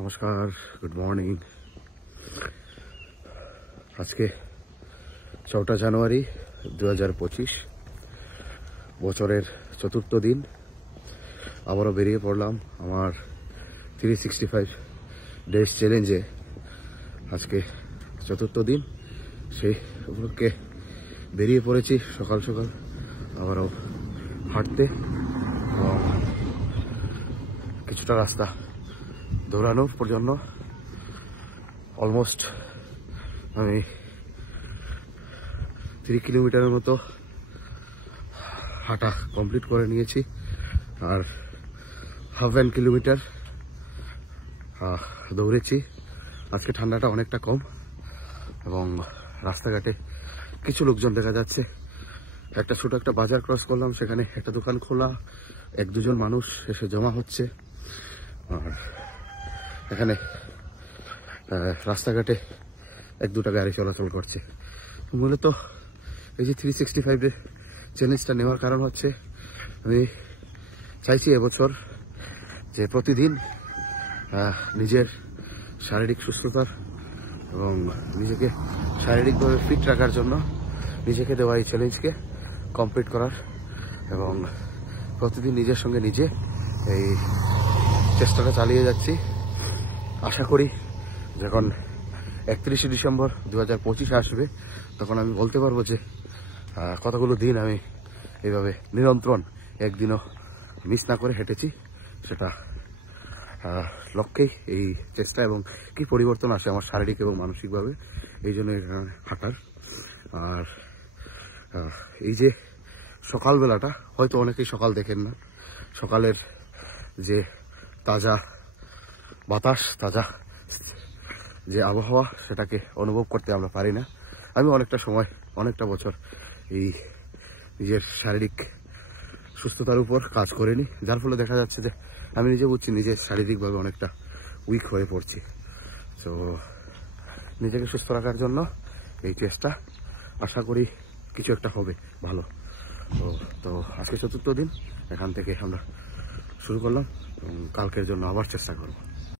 নমস্কার, good morning. আজকে 4 জানুয়ারি 2025, বছরের চতুর্থ দিন। আবারও বেরিয়ে পড়লাম আমার 365 ডেজ চ্যালেঞ্জে। আজকে চতুর্থ দিন, সেই উপলক্ষে বেরিয়ে পড়েছি সকাল সকাল আবারও হাঁটতে এবং কিছুটা রাস্তা দৌড়ানোর জন্য। অলমোস্ট আমি 3 কিলোমিটারের মতো হাঁটা কমপ্লিট করে নিয়েছি, আর 1/2 কিলোমিটার দৌড়েছি। আজকে ঠান্ডাটা অনেকটা কম এবং রাস্তাঘাটে কিছু লোকজন দেখা যাচ্ছে। একটা ছোট একটা বাজার ক্রস করলাম, সেখানে একটা দোকান খোলা, 1-2 জন মানুষ এসে জমা হচ্ছে। আর এখানে রাস্তাঘাটে 1-2টা গাড়ি চলাচল করছে। মূলত এই যে 365 চ্যালেঞ্জটা নেওয়ার কারণ হচ্ছে, আমি চাইছি এবছর যে প্রতিদিন নিজের শারীরিক সুস্থতার এবং নিজেকে শারীরিকভাবে ফিট রাখার জন্য নিজেকে দেওয়া এই চ্যালেঞ্জকে কমপ্লিট করার, এবং প্রতিদিন নিজের সঙ্গে নিজে এই চেষ্টাটা চালিয়ে যাচ্ছি। আশা করি যখন 31শে ডিসেম্বর 2025 আসবে, তখন আমি বলতে পারবো যে কতগুলো দিন আমি এইভাবে নিরন্তর একদিনও মিস না করে হেঁটেছি। সেটা লক্ষ্যেই এই চেষ্টা, এবং কি পরিবর্তন আসে আমার শারীরিক এবং মানসিকভাবে, এই জন্য হাঁটার। আর এই যে সকালবেলাটা, হয়তো অনেকেই সকাল দেখেন না, সকালের যে তাজা বাতাস, তাজা যে আবহাওয়া, সেটাকে অনুভব করতে আমরা পারি না। আমি অনেকটা সময়, অনেকটা বছর এই নিজের শারীরিক সুস্থতার উপর কাজ করিনি, যার ফলে দেখা যাচ্ছে যে আমি নিজে বুঝছি নিজের শারীরিকভাবে অনেকটা উইক হয়ে পড়ছি। তো নিজেকে সুস্থ রাখার জন্য এই চেষ্টা, আশা করি কিছু একটা হবে ভালো। তো আজকে চতুর্থ দিন, এখান থেকে আমরা শুরু করলাম এবং কালকের জন্য আবার চেষ্টা করব।